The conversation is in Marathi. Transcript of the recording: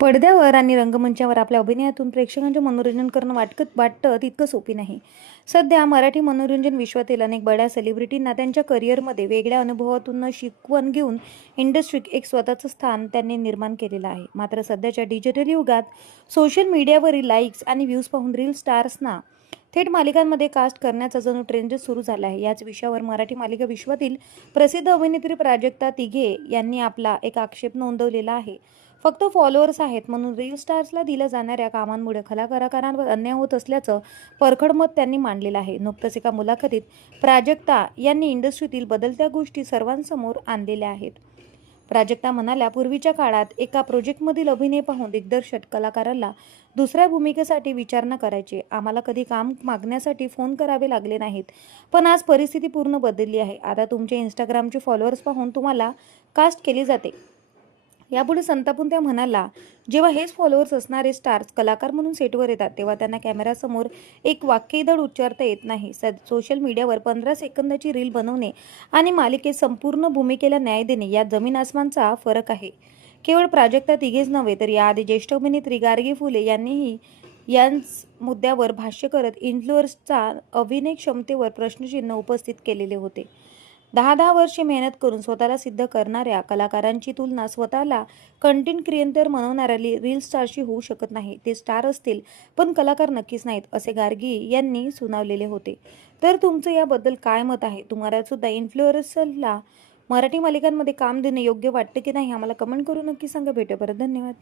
पडद्यावर आणि रंगमंचावर आपल्या अभिनयातून प्रेक्षकांचे मनोरंजन करणं वाटतं तितकं सोपी नाही. सध्या मराठी मनोरंजन विश्वातील अनेक बड्या सेलिब्रिटींना त्यांच्या करिअरमध्ये वेगळ्या अनुभवातून शिकवण घेऊन इंडस्ट्रीत एक स्वतःचं स्थान त्यांनी निर्माण केलेलं आहे. मात्र सध्याच्या डिजिटल युगात सोशल मीडियावरील लाईक्स आणि व्ह्यूज पाहून रील स्टार्सना थेट मालिकांमध्ये कास्ट करण्याचा जणू ट्रेंडच सुरू झाला आहे. याच विषयावर मराठी मालिका विश्वातील प्रसिद्ध अभिनेत्री प्राजक्ता तिघे यांनी आपला एक आक्षेप नोंदवलेला आहे. फक्त फॉलोअर्स आहेत म्हणून रील स्टार्सला दिल्या जाणाऱ्या कामांमुळे कलाकारांवर अन्याय होत असल्याचं परखड मत त्यांनी मांडलेलं आहे. नुकतंच एका मुलाखतीत प्राजक्ता यांनी इंडस्ट्रीतील बदलत्या गोष्टी सर्वांसमोर आणलेल्या आहेत. प्राजक्ता म्हणाल्या, पूर्वीच्या काळात एका प्रोजेक्टमधील अभिनय पाहून दिग्दर्शक कलाकाराला दुसऱ्या भूमिकेसाठी विचारणा करायचे. आम्हाला कधी काम मागण्यासाठी फोन करावे लागले नाहीत. पण आज परिस्थिती पूर्ण बदलली आहे. आता तुमचे इंस्टाग्रामचे फॉलोअर्स पाहून तुम्हाला कास्ट केली जाते. यापुढे संतापून त्या म्हणाला, जेव्हा हेच फॉलोअर्स असणारे स्टार्स कलाकार म्हणून सेटवर येतात तेव्हा त्यांना कॅमेऱ्यासमोर एक वाक्यधड उच्चारता येत नाही. सोशल मीडियावर 15 सेकंदाची रील बनवणे आणि मालिकेत संपूर्ण भूमिकेला न्याय देणे यात जमीन आसमानचा फरक आहे. केवळ प्राजक्ता तिघेच नव्हे तर याआधी ज्येष्ठ अभिनेत्री गार्गी फुले यांनीही याच मुद्द्यावर भाष्य करत इन्फ्लुएन्सरच्या अभिनय क्षमतेवर प्रश्नचिन्ह उपस्थित केलेले होते. 10 वर्षे मेहनत करून स्वतःला सिद्ध करणाऱ्या कलाकारांची तुलना स्वतःला कंटेंट क्रिएटर बनवणाऱ्या रील स्टारशी होऊ शकत नाही. ते स्टार असतील पण कलाकार नक्कीच नाहीत, असे गार्गी यांनी सुनावलेले होते. तर तुमचं याबद्दल काय मत आहे? तुम्हाला सुद्धा इन्फ्लुएन्सरला मराठी मालिकांमध्ये काम देणे योग्य वाटते की नाही? आम्हाला कमेंट करून नक्की सांगा. भेटूया परत. धन्यवाद.